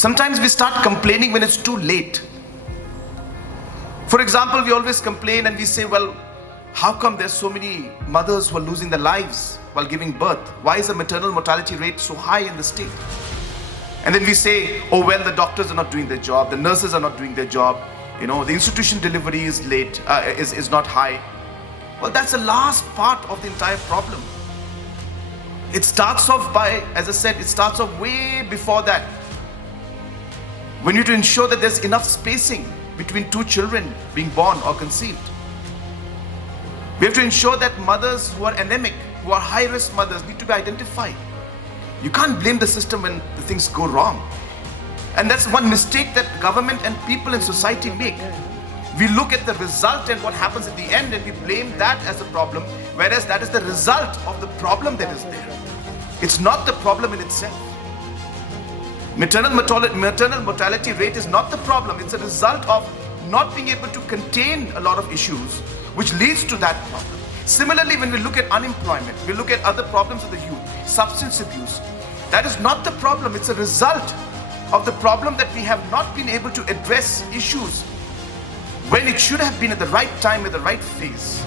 Sometimes we start complaining when it's too late. For example, we always complain and we say, well, how come there's so many mothers who are losing their lives while giving birth? Why is the maternal mortality rate so high in the state? And then we say, oh well, the doctors are not doing their job, the nurses are not doing their job, the institution delivery is late, is not high. Well, that's the last part of the entire problem. It starts off by, as I said, it starts off way before that. We need to ensure that there's enough spacing between two children being born or conceived. We have to ensure that mothers who are anemic, who are high-risk mothers, need to be identified. You can't blame the system when the things go wrong. And that's one mistake that government and people in society make. We look at the result and what happens at the end and we blame that as a problem, whereas that is the result of the problem that is there. It's not the problem in itself. Maternal mortality rate is not the problem. It's a result of not being able to contain a lot of issues, which leads to that problem. Similarly, when we look at unemployment, we look at other problems of the youth, substance abuse, that is not the problem. It's a result of the problem that we have not been able to address issues when it should have been at the right time, at the right phase.